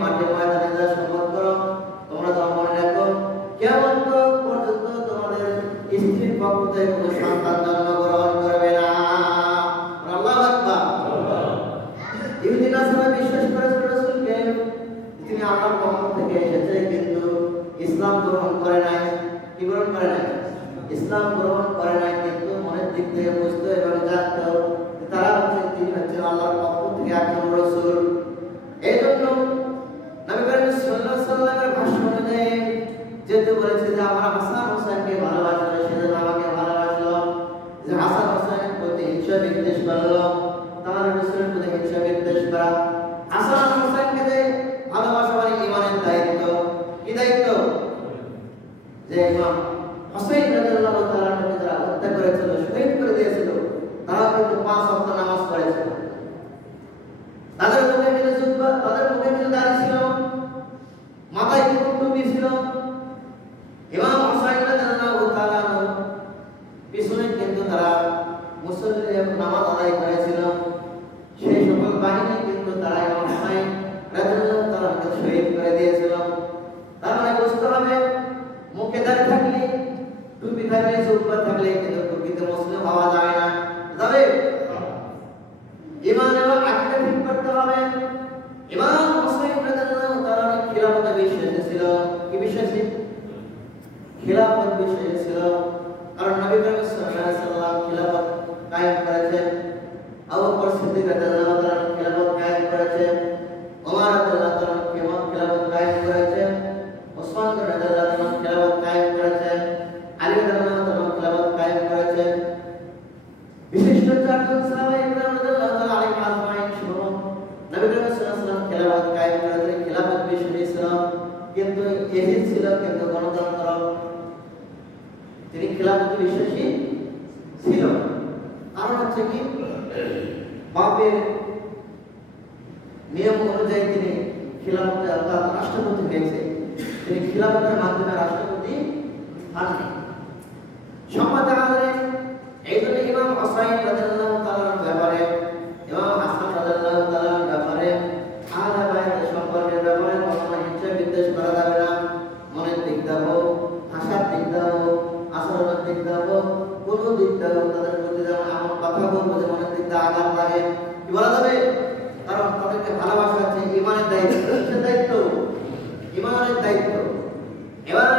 মাঠে ময়দানে যা সংবাদ করো তোমরা তো মনে রাখো কিয়ামত পর্যন্ত তোমাদের স্ত্রীর পক্ষ থেকে কোনো সন্তান জন্মগ্রহণ করবে না। আল্লাহু আকবার। ইহুদি নাসারা বিশ্বাস করেছিল রাসূলকে তিনি আল্লাহর পক্ষ থেকে এসেছে, কিন্তু ইসলাম গ্রহণ করে নাই। কি গ্রহণ করে নাই? ইসলাম গ্রহণ করে নাই, কিন্তু মনের দিক থেকে বুঝতো এবং জানতো তারা তিনি হচ্ছেন আল্লাহর পক্ষ থেকে একজন রাসূল। এই জন্য নবী করিম সাল্লাল্লাহু আলাইহি ওয়াসাল্লামের ভাষ্য অনুযায়ী যেহেতু বলেছে যে আমার হাসান হোসেনকে ভালোবাসলো, সেজন্য আমাকে ভালোবাসলো, যে হাসান হোসেনের প্রতি হিংসা বিদ্বেষ করলো, তাহলে রাসূলের প্রতি হিংসা বিদ্বেষ করা। হাসান হোসেনকে যে ভালোবাসা মানে ঈমানের দায়িত্ব। কি দায়িত্ব? যে ইমাম হুসাইন রাদিয়াল্লাহু তাআলা যারা হত্যা করেছিল, শহীদ করে দিয়েছিল, তারা কিন্তু 5 ওয়াক্ত নামাজ পড়েছিল। তাদের মুখে কিন্তু জুব্বা, তাদের মুখে কিন্তু দাড়ি ছিল, মাথায় কিন্তু টুপি ছিল। ইমাম হুসাইন রাদিয়াল্লাহু তাআলা পিছনে কিন্তু তারা মুসল্লি নামাজ আদায় করেছিল। সেই সকল বাহিনী কিন্তু তারা ইমাম হুসাইন রাদিয়াল্লাহু তাআলাকে শহীদ করে দিয়েছিল। তার মানে বুঝতে হবে মুখে দাড়ি থাকলে, টুপি থাকলে, জুব্বা থাকলে কিন্তু প্রকৃত মুসলিম হওয়া যায় না। যাবে ঈমান এবং আকীদা ঠিক করতে হবে। ইমাম হুসাইন রাদিয়াল্লাহু তাআলা খিলাফতে বিশ্বাসী ছিল। কি বিশ্বাসী? খিলাফত বিশ্বাসী ছিল। কারণ নবী করিম সাল্লাল্লাহু আলাইহি ওয়াসাল্লাম খিলাফত কায়েম করেছেন, আবু বকর সিদ্দিক রাদিয়াল্লাহু তাআলা খিলাফত কায়েম করেছেন, ওমর রাদিয়াল্লাহু তাআলা খিলাফত কায়েম করেছেন, ওসমান রাদিয়াল্লাহু তাআলা খিলাফত কায়েম করেছেন, আলী রাদিয়াল্লাহু তাআলা খিলাফত কায়েম করেছেন। বিশিষ্ট চারজন সাহাবায়ে কেরাম রাদিয়াল্লাহু তাআলা আলাইহিম আজমাইন সহ নবী করিম সাল্লাল্লাহু আলাইহি ওয়াসাল্লাম খিলাফত কায়েম করেছেন। খিলাফত বিশ্বাসী ছিল, কিন্তু এজিদ ছিল কিন্তু গণতন্ত্র। তিনি খিলাফত বিশ্বাসী ছিল। কারণ হচ্ছে কি, বাপের নিয়ম অনুযায়ী তিনি খিলাফতে অর্থাৎ রাষ্ট্রপতি হয়েছে, তিনি খিলাফতের মাধ্যমে রাষ্ট্রপতি হননি। সম্মানিত হাজিরিন, এই জন্য ইমাম হুসাইন রাদিয়াল্লাহু তাআলার ব্যাপারে, ইমাম হাসান রাদিয়াল্লাহু তাআলার ব্যাপারে, আহলে বাইতের সম্পর্কের ব্যাপারে কখনো হিংসা বিদ্বেষ করা যাবে না। মনের দিক দাও, ভাষার দিক দাও, আচরণের দিক দাও, কোনো দিক দাও তাদের প্রতি যেমন এমন কথা বলবো যে মনের দিক দিয়ে আঘাত লাগে, কি বলা যাবে? কারণ তাদেরকে ভালোবাসা হচ্ছে ঈমানের দায়িত্ব। কিসের দায়িত্ব? ঈমানের দায়িত্ব। এবার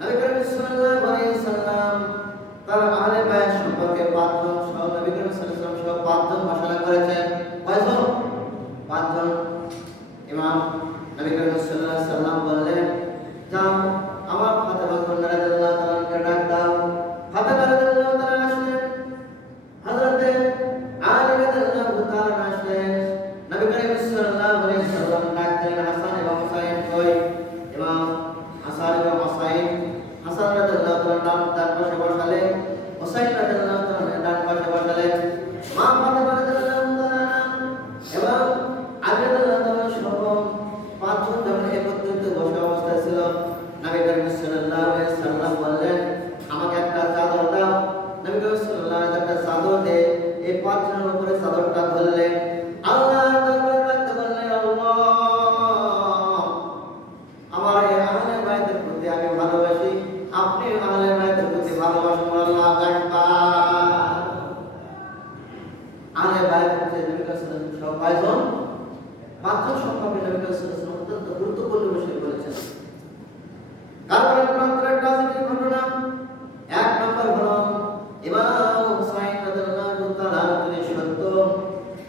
নবী করিম সাল্লাল্লাহু আলাইহি ওয়াসাল্লাম তার আহলে বাইত সম্পর্কে 5 জন সহ নবী করিম সাল্লাল্লাহু আলাইহি ওয়াসাল্লাম সহ 5 জন ঘোষণা করেছেন। কয়জন? 5 জন। ইমাম নবী করিম সাল্লাল্লাহু আলাইহি ওয়াসাল্লাম বললেন, যাও আমার ফাতেমা রাদিয়াল্লাহু তাআলাকে ডাক দাও। ফাতেমা রাদিয়াল্লাহু তাআলা আসলেন, হযরতে আলী রাদিয়াল্লাহু তাআলা আসলেন। নবী করিম সাল্লাল্লাহু আলাইহি ওয়াসাল্লাম ডাক দিলেন, হাসান এবং হুসাইন কই? ইমাম হাসান এবং হুসাইন, হাসান রাদিয়াল্লাহু তাআলা ডান পাশে বসালেন, হুসাইন রাদিয়াল্লাহু তাআলা ডান পাশে বসালেন। মা ফাতেমা রাদিয়াল্লাহু তাআলা এবং আলী রাদিয়াল্লাহু তাআলা সহ 5 জন যখন একত্রিত বসে অবস্থায় ছিল, নবী করিম সাল্লাল্লাহু আলাইহি ওয়াসাল্লাম বললেন, আমাকে একটা চাদর দাও। নবী করিম সাল্লাল্লাহু আলাইহি ওয়াসাল্লাম একটা চাদর দিয়ে এই 5 জনের উপরে চাদরটা ধরলেন। আল্লাহর দরবারে রাখতে বললেন, আল্লাহ আমার এই আহলে বাইতের প্রতি আমি ভালোবাসি, আপনি আহলে বাইতের প্রতি ভালোবাসুন। আল্লাহু আকবার। আহলে বাইত হচ্ছে নবী করিম সাল্লাল্লাহু আলাইহি ওয়াসাল্লাম কয়জন? 5 জন সম্পর্কে নবী করিম সাল্লাল্লাহু আলাইহি ওয়াসাল্লাম অত্যন্ত গুরুত্বপূর্ণ বিষয় বলেছেন। কারণ প্রান্তরের ট্রাজেডি ঘটনা 1 নম্বর হলো ইমাম হুসাইন রাদিয়াল্লাহু তাআলা তিনি সত্য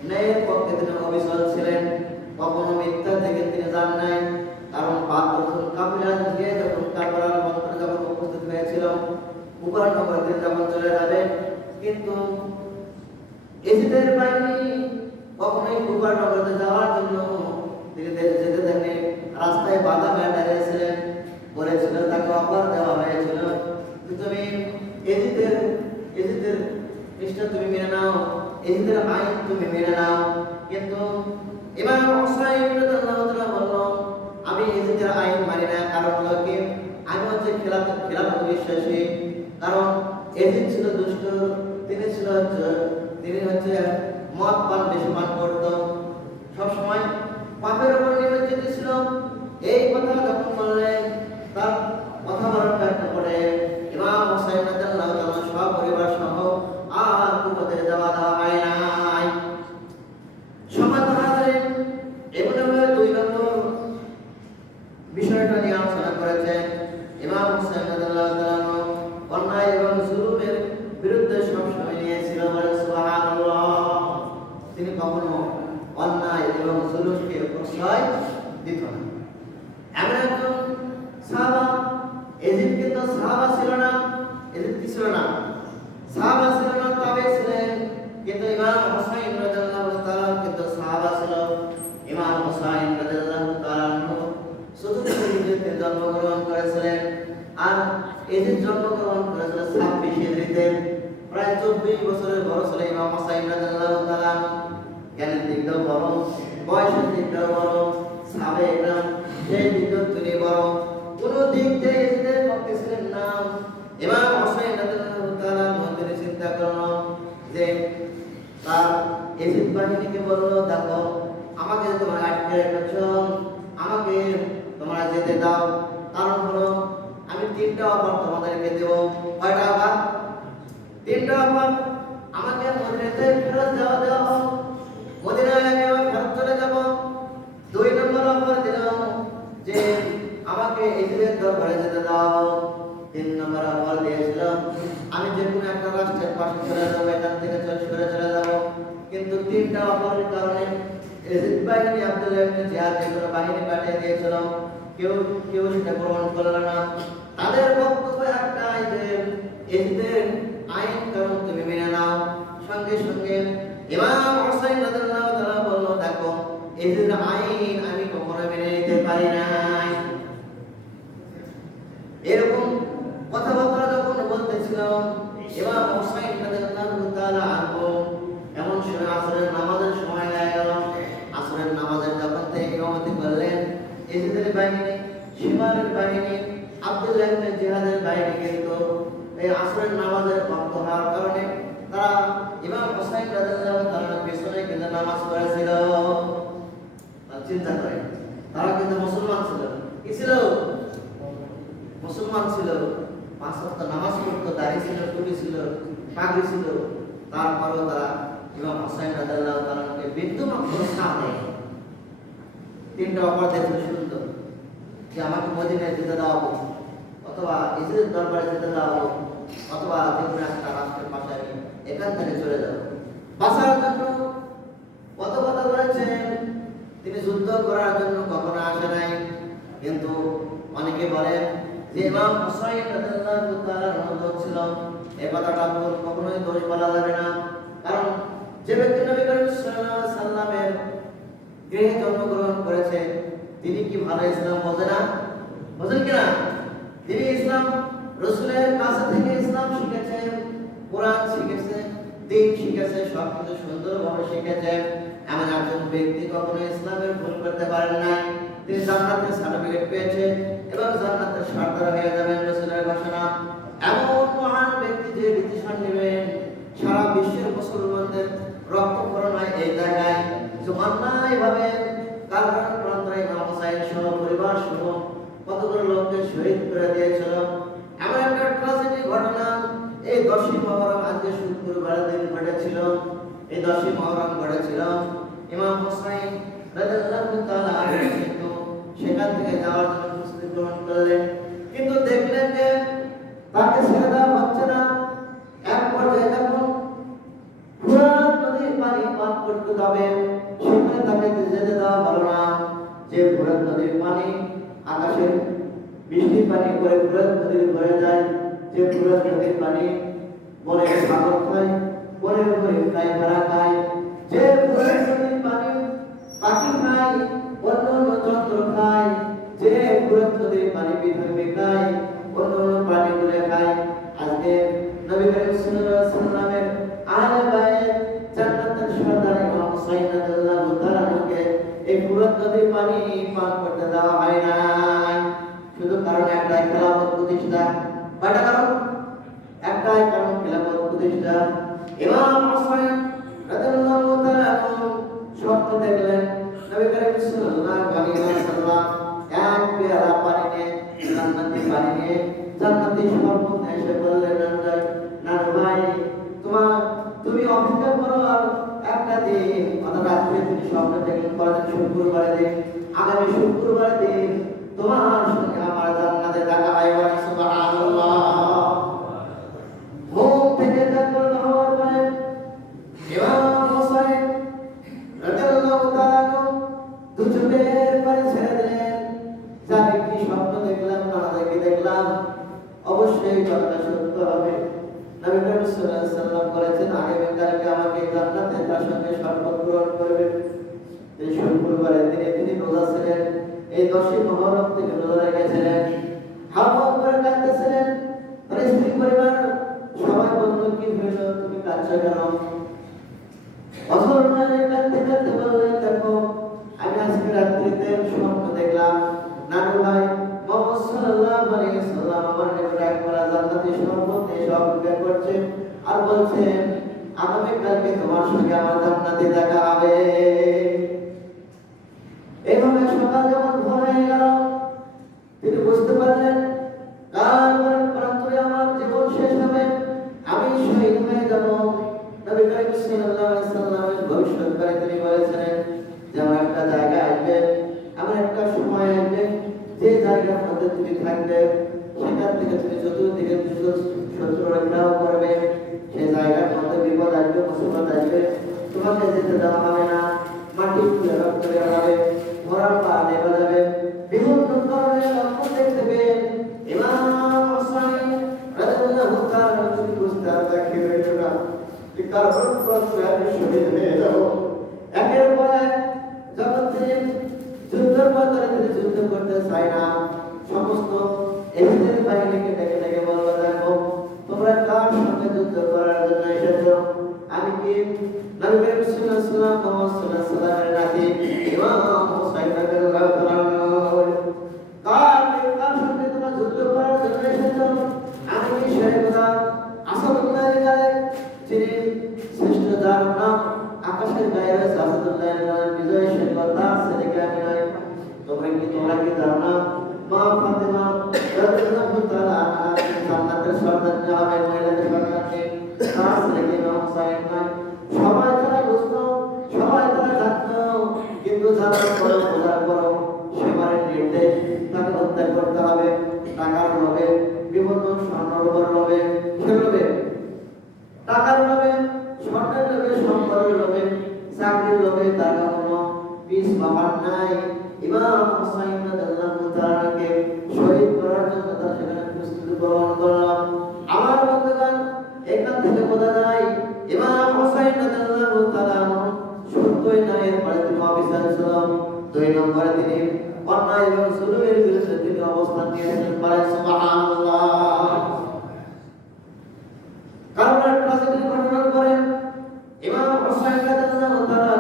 ন্যায়ের পক্ষে তিনি অবিচল ছিলেন, কখনো মিথ্যা থেকে তিনি যান নাই। কারণ 5 কাফিলা গিয়ে যখন কারবালার মন্ত্র যখন উপস্থিত হয়েছিল, কুফার নগরে তিনি যখন চলে যাবেন, কিন্তু এজিদের বাহিনী কখনোই কুফার নগরে যাওয়ার জন্য তিনি যেতে দেননি, রাস্তায় বাধা হয়ে দাঁড়িয়েছিলেন। বলেছিল, তাকে অফার দেওয়া হয়েছিল, তুমি এজিদের নিষ্ঠা তুমি মেনে নাও, এজিদের আইন তুমি মেনে নাও। কিন্তু ইমাম হুসাইন রাদিয়াল্লাহু তাআলা বলল, আমি এজিদের আইন মানি না। কারণ হলো কি, আমি হচ্ছে খিলাফত বিশ্বাসী। কারণ এজিদ ছিল দুষ্ট, তিনি হচ্ছে মদ পান বেশি পান করত, সবসময় পাপের উপর নিমজ্জিত ছিল। জুলুমকে প্রশ্রয় দিত না। এমন একজন সাহাবা, এজিদ কিন্তু সাহাবা ছিল না, এজিদ কি ছিল না? সাহাবা ছিল না, তবে ছিলেন। কিন্তু ইমাম হুসাইন রাদিয়াল্লাহু তাআলা কিন্তু সাহাবা ছিল। ইমাম হুসাইন রাদিয়াল্লাহু তাআলা চতুর্থ হিজরিতে জন্মগ্রহণ করেছিলেন, আর এজিদ জন্মগ্রহণ করেছিলেন 26 হিজরিতে। প্রায় 24 বছরের বড় ছিল ইমাম হুসাইন রাদিয়াল্লাহু তাআলা। জ্ঞানের দিক দিয়েও বড়, বয়সের দিক দিয়েও বড়, সাহাবে একরাম সেই দিক দিয়েও তিনি বড়। কোন দিক দিয়ে এজিদের পক্ষে ছিলেন না। ইমাম হুসাইন রাদিয়াল্লাহু তাআলা তিনি চিন্তা করলেন যে তার এজিদ বাহিনীকে বলল, দেখো আমাকে তোমরা আটকে রেখেছো, আমাকে তোমরা যেতে দাও। কারণ হলো আমি 3টা অফার তোমাদেরকে দেব। কয়টা অফার? 3টা অফার। আমাকে মদিনাতে ফেরত দেওয়া হোক, মদিনায় আমি ফেরত চলে যাব। 2 নম্বর অফার দিলাম যে আমাকে এজিদের দরবারে যেতে দাও। 3 নম্বর অফার দিয়েছিলাম আমি যে কোনো একটা রাষ্ট্রের পাশে চলে যাব, এখান থেকে চলে যাব। কিন্তু 3টা অফারের কারণে এজিদ বাহিনী আব্দুল্লাহ ইবনে জিয়াদ যে বাহিনী পাঠিয়ে দিয়েছিল, কেউ সেটা গ্রহণ করল না। তাদের বক্তব্য একটাই যে এজিদের আইন কানুন তুমি মেনে নাও। সঙ্গে সঙ্গে ইমাম হুসাইন রাদিয়াল্লাহু তাআলা বলল, দেখো এজিদের আইন আমি কখনো মেনে নিতে পারি না। এরকম কথাবার্তা যখন বলতেছিল ইমাম হুসাইন রাদিয়াল্লাহু তাআলা আনহু, এমন সময় আসরের নামাজের সময় হয়ে গেল। আসরের নামাজের যখন থেকে ইমামতি করলেন, এজিদের বাহিনী, শিমারের বাহিনী, আব্দুল্লাহ ইবনে জিহাদের বাহিনী কিন্তু এই আসরের নামাজের ওয়াক্ত হওয়ার কারণে তারা ইমাম হুসাইন রাদিয়াল্লাহু তাআলার পেছনে কিন্তু নামাজ পড়েছিল। চিন্তা করেন, তারা কিন্তু মুসলমান ছিল। কি ছিল? মুসলমান ছিল। 5 ওয়াক্ত নামাজ পড়তো, দাড়ি ছিল, টুপি ছিল, পাগড়ি ছিল। তারপরেও তারা ইমাম হুসাইন রাদিয়াল্লাহু তাআলাকে বিন্দুমাত্র ছাড় দেয়। 3টা অফার দিয়েছিল সুন্দর, যে আমাকে মদিনায় যেতে দাও, অথবা এজিদের দরবারে যেতে দাও, অথবা যে কোনো একটা রাষ্ট্রের পাশে আমি এখান থেকে চলে যাব। বাঁচার জন্য কত কথা বলেছেন। তিনি যুদ্ধ করার জন্য কখনো আসে নাই। কিন্তু অনেকে বলেন যে ইমাম হুসাইন রাদিয়াল্লাহু তাআলার অনুরোধ ছিল, এই কথাটা কখনোই দোষ বলা যাবে না। কারণ যে ব্যক্তি নবী করিম সাল্লাল্লাহু আলাইহি সাল্লামের গৃহে জন্মগ্রহণ করেছে, তিনি কি ভালো ইসলাম বোঝে না? বোঝেন কিনা? তিনি ইসলাম রাসূলের কাছে থেকে ইসলাম শিখেছেন, কোরআন শিখেছেন, দিন শিখেছেন, সবকিছু সুন্দরভাবে শিখেছেন। এমন একজন ব্যক্তি কখনো ইসলামের ভুল করতে পারেন নাই। তিনি জান্নাতের সার্টিফিকেট পেয়েছেন এবং জান্নাতের সর্দার হয়ে যাবেন, রাসূলের ঘোষণা। এমন মহান ব্যক্তি যে ডিসিশন নেবেন সারা বিশ্বের মুসলমানদের রক্তক্ষরণ হয় এই জায়গায়, যে অন্যায়ভাবে কারখানা প্রান্তরে ইমাম হুসাইন সহ পরিবার সহ কতগুলো লোককে শহীদ করে দিয়েছিল। এমন একটা ট্র্যাজেডি ঘটনা এই 10ই মুহররম, আজকে শুক্রবার দিন ঘটেছিল। এই 10ই মুহররম ঘটেছিল। ইমাম হুসাইন রাদিয়াল্লাহু তাআলা কিন্তু সেখান থেকে যাওয়ার জন্য প্রস্তুতি গ্রহণ করলেন, কিন্তু দেখলেন যে তাকে ছেড়ে দেওয়া হচ্ছে না। এক পর্যায়ে যখন ফুরাত নদীর পানি পান করতে যাবে, সেখানে তাকে যেতে দেওয়া হলো না। যে ফুরাত নদীর পানি আকাশের বৃষ্টির পানি করে ফুরাত নদীর ভরে যায়, যে ফুরাত নদীর পানি বনের সাগর খায়, বনের উপরে গায়ে ভরা খায়, যে ফুরাত নদীর পানি পাখি খায়, অন্য অন্য যন্ত্র খায়, যে ফুরাত নদীর পানি বিধর্মী খায়, অন্য অন্য প্রাণীগুলো খায়। আজকে নবী করিম সাল্লাল্লাহু আলাইহি ওয়াসাল্লামের আহলে বাইত জান্নাতের সর্দার ইমাম হুসাইন রাদিয়াল্লাহু তাআলাকে এই ফুরাত নদীর পানি পান করতে দেওয়া হয় নাই। শুধু কারণ একটাই, খেলাফত প্রতিষ্ঠা। কয়টা কারণ? একটাই কারণ, খেলাফত প্রতিষ্ঠা। ইমাম হুসাইন রাদিয়াল্লাহু তাআলা স্বপ্ন দেখলেন নবী করিম সাল্লাল্লাহু আলাইহি ওয়াসাল্লাম এক পেয়ালা পানি নিয়ে, জান্নাতি পানি নিয়ে, জান্নাতি শরবত এসে বললেন, নানু ভাই তুমি অপেক্ষা করো আর একটা দিন, অর্থাৎ রাত্রে তুমি স্বপ্ন দেখলেন পরের শুক্রবারের দিন, আগামী শুক্রবারের দিন তোমার সঙ্গে আমার জান্নাতে দেখা হয়। সুবহানাল্লাহ। ঘুম থেকে জাগ্রত হওয়ার পরে ইমাম হুসাইন রাদিয়াল্লাহু তাআলা বলেছেন আগামীকালকে আমাকে জান্নাতে তার সঙ্গে শরবত গ্রহণ করবেন। তিনি শুক্রবারে তিনি রোজা ছিলেন, এই 10ই মুহররম থেকে রোজা রেখেছিলেন, হাওয়া করে কাঁদতেছিলেন। তার স্ত্রী পরিবার সবাই বলল, কি হইল, তুমি কাঁদছো কেন? অসরণায় কাঁদতে কাঁদতে বললেন, দেখো আমি আজকে রাত্রিতে স্বপ্ন দেখলাম নানু ভাই মুহাম্মদ সাল্লাল্লাহু আলাইহি ওয়াসাল্লাম আমার নিকট একবার জান্নাতি শরবত নিয়ে অপেক্ষা করছে আর বলছে আগামীকালকে তোমার সঙ্গে আমার জান্নাতে দেখা হবে। এভাবে সকাল যখন ভোর হয়ে গেল, তিনি বুঝতে পারলেন কাল প্রান্তরে আমার জীবন শেষ হবে, আমি শহীদ হয়ে যাব। নবী করিম সাল্লাল্লাহু আলাইহি ওয়াসাল্লামের ভবিষ্যৎবাণী তিনি বলেছিলেন যে আমার একটা জায়গা আসবে, আমার একটা সময় আসবে, যে জায়গার মধ্যে তুমি থাকবে সেখান থেকে তুমি চতুর্দিকে শত্রুরা ঘেরাও করবে, সেই জায়গার মধ্যে বিপদ আসবে, মুসিবত আসবে, তোমাকে যেতে দেওয়া হবে না, মাটি খুলে রক্ত বের হবে, মরার পা নেমে যাবে, বিভিন্ন ধরনের লক্ষণ দেখতে পেয়ে ইমাম হুসাইন রাদিয়াল্লাহু তাআলা তিনি বুঝতে পারলেন যে কারণ প্রশ্নে আমি শহীদ হয়ে যাব। একের পর এক যখন তিনি যুদ্ধের ময়দানে তিনি যুদ্ধ করতে চায় না, সমস্ত এসেদের বাহিনীকে ডেকে ডেকে বলল, দেখো তোমরা কার সঙ্গে যুদ্ধ করার জন্য এসেছো? আমি কি নবী করিম সাল্লাল্লাহু আলাইহি ওয়াসাল্লামের নাতি ইমাম হুসাইন রাদিয়াল্লাহু তাআলা কার সঙ্গে তোমরা যুদ্ধ করার জন্য এসেছো? আমি কি শেখদা আসাদুল্লাহ গায়ে, যিনি শ্রেষ্ঠ যার নাম আকাশের গায়ে রয়েছে আসাদুল্লাহ গায়ে বিজয় শেখদা ছেলেকে আমি নয়। তোমরা কি জানো না মা ফাতেমা রাদিয়াল্লাহু তাআলা আনহা জান্নাতের সর্দার হবে, মহিলাদের সর্দারকে তার ছেলেকে ইমাম হুসাইন নয়। সবাই তারা বুঝতো, সবাই তারা জানতো, কিন্তু জানার পরেও বোঝার পরেও সেবারের নির্দেশ তাকে হত্যা করতে হবে, টাকার লোভে, বিভিন্ন স্বর্ণের উপর লোভে, সে লোভে, টাকার লোভে, স্বর্ণের লোভে, সম্পদের লোভে, চাকরির লোভে তার কোনো পিছ পাবার নাই। ইমাম হুসাইন রাদিয়াল্লাহু তাআলাকে শহীদ করার জন্য তার সেখানে প্রস্তুতি গ্রহণ করলাম। আমার বন্ধুগণ, এখান থেকে বোঝা যায় ইমাম হুসাইন রাদিয়াল্লাহু তাআলা সত্যই নয়, এরপরে তিনি অবিচার ছিল। 2 নম্বরে তিনি অন্যায় এবং জুলুমের বিরুদ্ধে তিনি অবস্থান নিয়েছেন। বলেন সুবহানাল্লাহ। কারণ ট্রাজেডি ঘটনার পরে ইমাম হুসাইন রাদিয়াল্লাহু তাআলা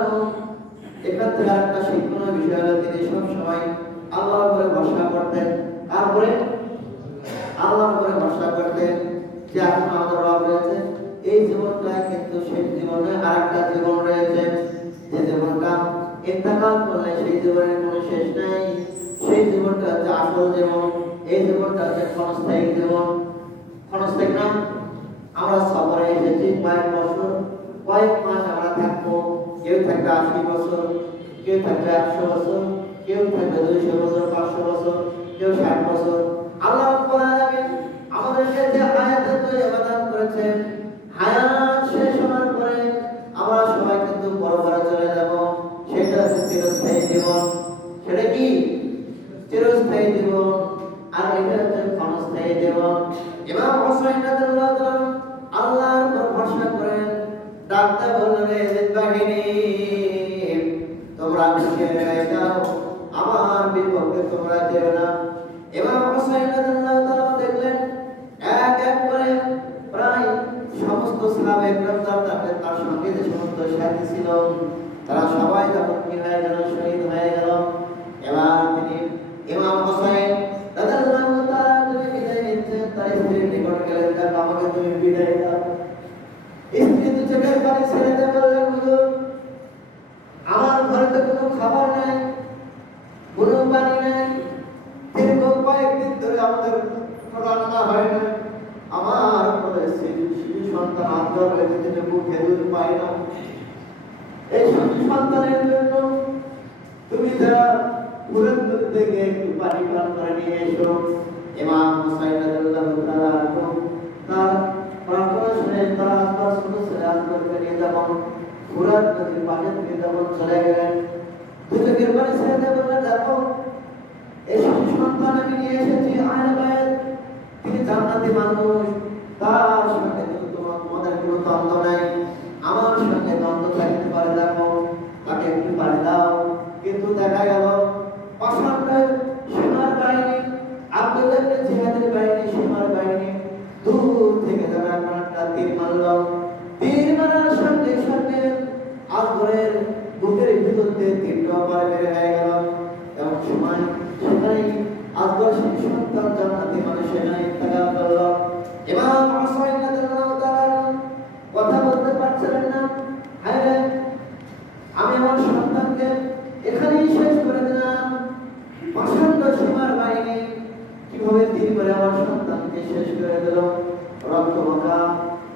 এখান থেকে একটা শিক্ষণীয় বিষয় হলো তিনি সবসময় আল্লাহর উপরে ভরসা করতেন। তারপরে আল্লাহর উপরে ভরসা করতেন যে এখন আমাদের রব রয়েছে, এই জীবনটাই কিন্তু শেষ জীবনে আরেকটা জীবন রয়েছে, যে জীবনটা ইন্তেকাল করলে সেই জীবনের কোনো শেষ নাই। সেই জীবনটা হচ্ছে আসল জীবন, এই জীবনটা হচ্ছে ক্ষণস্থায়ী জীবন। ক্ষণস্থায়ী না, আমরা সফরে এসেছি কয়েক বছর, কয়েক মাস আমরা থাকবো, কেউ থাকবে 80 বছর, কেউ থাকবে 100 বছর, কেউ থাকবে 200 বছর, 500 বছর, কেউ 60 বছর। আল্লাহ রাব্বুল আলামিন আমাদেরকে যে হায়াতের তৈবা দান করেছেন, হায়াত শেষ হওয়ার পরে আমরা সবাই কিন্তু পরপারে চলে যাব, সেটা হচ্ছে চিরস্থায়ী জীবন। সেটা কি? চিরস্থায়ী জীবন। আর এটা হচ্ছে ক্ষণস্থায়ী জীবন। ইমাম হুসাইন রাদিয়াল্লাহু তাআলা আল্লাহর উপর ভরসা করেন, ডাকতে বললেন, এ বাহিনী তোমরা পিছিয়ে হয়ে যাও, আমার বিপক্ষে তোমরা যেও না। ইমাম হুসাইন রাদিয়াল্লাহু তাআলা দেখলেন এক এক করে প্রায় সমস্ত সাহাবায়ে কেরাম তার সঙ্গে যে সমস্ত সাথী ছিল তারা সবাই যখন কি হয়ে গেল, শহীদ হয়ে গেল। এবার তিনি ইমাম হুসাইন রাদিয়াল্লাহু তাআলা তিনি বিদায় নিচ্ছেন, তার স্ত্রীর নিকট গেলেন, তার আমাকে তুমি বিদায় দাও। স্ত্রী দু চোখের পানি ছেড়ে দিয়ে বললেন, হুজুর আমার ঘরে তো কোনো খাবার নেই, কোনো পানি নেই, দীর্ঘ কয়েকদিন ধরে আমাদের রান্না হয় না, আমার ঘরে শিশু সন্তান আদর হয়েছে, যেটা মুখে দুধ পায় না, এই শিশু সন্তানের জন্য তুমি যারা পুরের দুধ থেকে একটু পানি পান করে নিয়ে এসো। ইমাম হুসাইন রাদিয়াল্লাহু তাআলা তার প্রার্থনা শুনে তার আত্মার শুনে ছেলে আদর করে নিয়ে যাবেন, পুরার নদীর পাশে থেকে যখন চলে গেলেন, দু চোখের পানি ছেড়ে দিয়ে বললেন, দেখো এই শিশু সন্তান আমি নিয়ে এসেছি, আহলে বায়াত, তিনি জান্নাতি মানুষ, তার সঙ্গে তোমাদের কোনো দ্বন্দ্ব নাই। মধ্যে তিনটা পারে বের হয়ে গেল। এমন সময় সেখানে আসগর শিশু সন্তান জান্নাতি মানুষ সেখানে ইন্তেকাল করলো। ইমাম হুসাইন রাদিয়াল্লাহু তাআলা কথা বলতে পারছিলেন না। হায়, আমি আমার সন্তানকে এখানেই শেষ করে দিলাম। প্রচন্ড সীমার বাহিনী কিভাবে তীর করে আমার সন্তানকে শেষ করে দিল। রক্তমাখা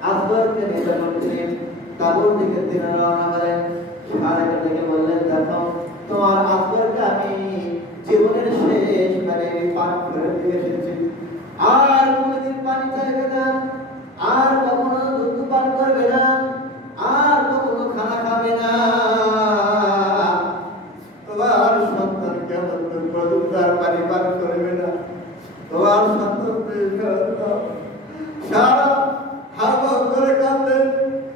আসগরকে নিয়ে যখন তিনি তাঁবুর দিকে তিনি রওনা করেন, সাহাবারা ডেকে বললেন, দেখো তোমার আসগরকে আমি জীবনের শেষ মানে পান করে দিয়ে এসেছি, আর কোনোদিন পানি চাইবে না, আর কখনো দুধ পান করবে না, আর কখনো খানা খাবে না। তোমার সন্তানকে তার পানি পান করবে না, তোমার সন্তানকে সারা হাওয়া করে কাঁদেন,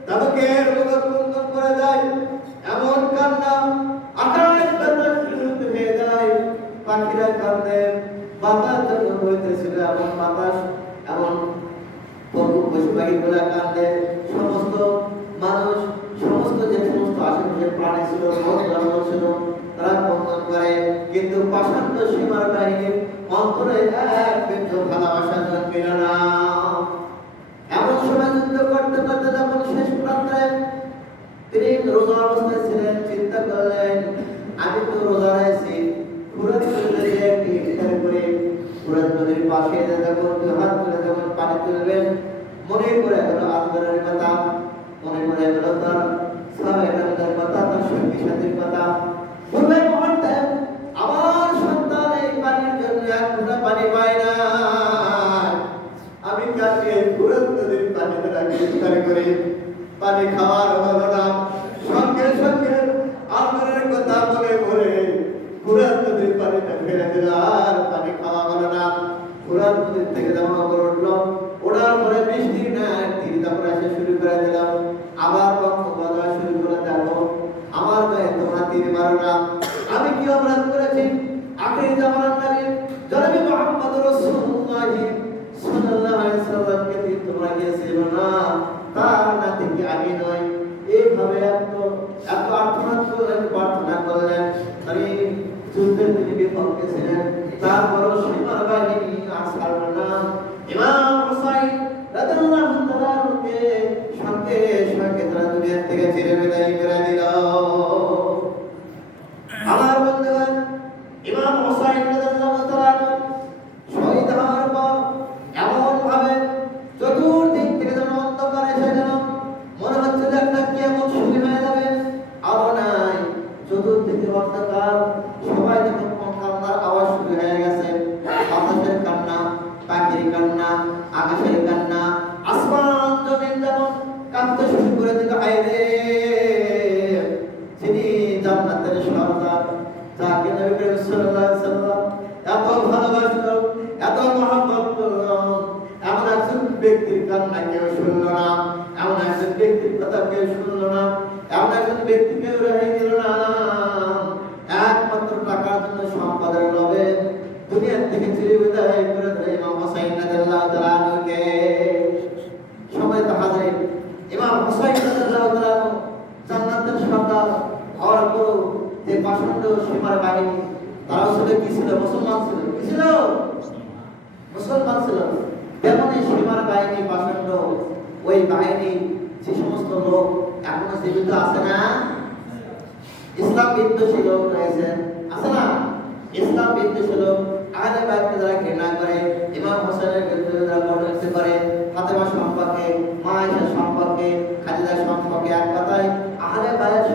তাবুকের মতো কুন্দন করে যায়। এমন কান্না আকাশ বাতাস বিলুপ্ত হয়ে যায়। পাখিরা কাঁদে, বাতাস যখন বইতেছিল এমন বাতাস, এমন পশু পাখিগুলা কাঁদে। সমস্ত মানুষ, সমস্ত যে সমস্ত আশেপাশের প্রাণী ছিল, জন্ম ছিল, তারা কন্দন করে। কিন্তু পাষাণ্ড সীমার বাহিনীর অন্তরে এক বিন্দু ভালোবাসা জন্মিল না। এমন সময় যুদ্ধ করতে করতে যখন শেষ প্রান্তে তিনি রোজা অবস্থায় ছিলেন, চিন্তা করলেন, আমি তো রোজা রয়েছি, ফুরাত নদীতে একটি ইফতার করে ফুরাত নদীর পাশে যখন হাত তুলে যখন পানি তুলবেন, মনে পড়ে গেল আসগরের কথা, মনে পড়ে গেল তার সাহাবায়ে কথা, তার সঙ্গী সাথীর কথা। পূর্বের মুহূর্তে আমার সন্তান এই পানির জন্য এক ফোঁটা পানি পায় না, আমি কাছে ফুরাত নদীর পানিতে ইফতার করে পানি খাওয়ার হলো না। সঙ্গে সঙ্গে আসগরের কথা মনে পড়ে ফুরাত নদীর পানিটা ফেলে দিল, আর পানি খাওয়া হলো না। ফুরাত নদীর থেকে যখন উপরে উঠলো, ওঠার পরে বৃষ্টির না তীর তারপরে আসা শুরু করে দিলাম। আবার বক্তব্য দেওয়া শুরু করে, দেখো আমার গায়ে তোমরা তীর মারো না, আমি কি অপরাধ করেছি? আখির জামানার নবী জনাবে মুহাম্মদ রাসূলুল্লাহ সাল্লাল্লাহু আলাইহি সাল্লামকে তীর তোমরা গিয়েছিল না, তার নাতি কি আমি নই? এইভাবে এত আর্তনাদ করলেন, প্রার্থনা করলেন। আমি যুদ্ধের তিনি বিপক্ষে ছিলেন, তারপরও সীমার বাহিনী আর ছাড়ল না। ইমাম হুসাইন রাদিয়াল্লাহু তাআলাকে সঙ্গে সঙ্গে তারা দুনিয়া থেকে চিরে বিদায় করে দিল। আমার বন্ধুগণ, ইমাম হুসাইন রাদিয়াল্লাহু তাআলা শহীদ হওয়ার পর এমন ভাবে চতুর্দিক থেকে যেন অন্ধকার এসে গেল, মনে হচ্ছে যে একটা কেমন শুরু হয়ে যাবে। আলো নাই, চতুর্দিকে অন্ধকার। সবাই যখন কান্নার আওয়াজ শুরু হয়ে গেছে, বাতাসের কান্না, পাখির কান্না, আকাশের কান্না, আসমান জমিন যেমন কাঁদতে শুরু করে দিল। হায়রে, যিনি জান্নাতের সর্দার, যাকে নবী করিম সাল্লাল্লাহু আলাইহি সাল্লাম এত ভালোবাসলো, এত মহব্বত করলো, এমন একজন ব্যক্তির কান্না কেউ শুনল না, এমন একজন ব্যক্তির কথা কেউ শুনল না, এমন একজন ব্যক্তি কেউ রেহাই দিল না। একমাত্র টাকার জন্য, সম্পদের লোভে দুনিয়া থেকে চিরে বিদায় করে দিল ইমাম হুসাইন রাদিয়াল্লাহু তাআলা আনহুকে। সম্মানিত হাজিরিন, ইমাম হুসাইন রাদিয়াল্লাহু তাআলা জান্নাতের সর্দার হওয়ার পরও যে পাষণ্ড সীমার বাহিনী, তারাও ছিল কি ছিল? মুসলমান ছিল। কি ছিল? মুসলমান ছিল। তেমনই সীমার বাহিনী পাষণ্ড, ওই বাহিনী যে সমস্ত লোক এখনো জীবিত আছে না, ইসলাম বিদ্বেষী লোক রয়েছে, আছে না? ইসলাম বিদ্বেষী লোক, আহলে বাইতকে যারা ঘৃণা করে, ইমাম হোসেনের বিরুদ্ধে যারা কটূক্তি করে, ফাতেমা সম্পর্কে, মা আয়েশা সম্পর্কে, খাদিজা সম্পর্কে, এক কথায় আহলে বাইত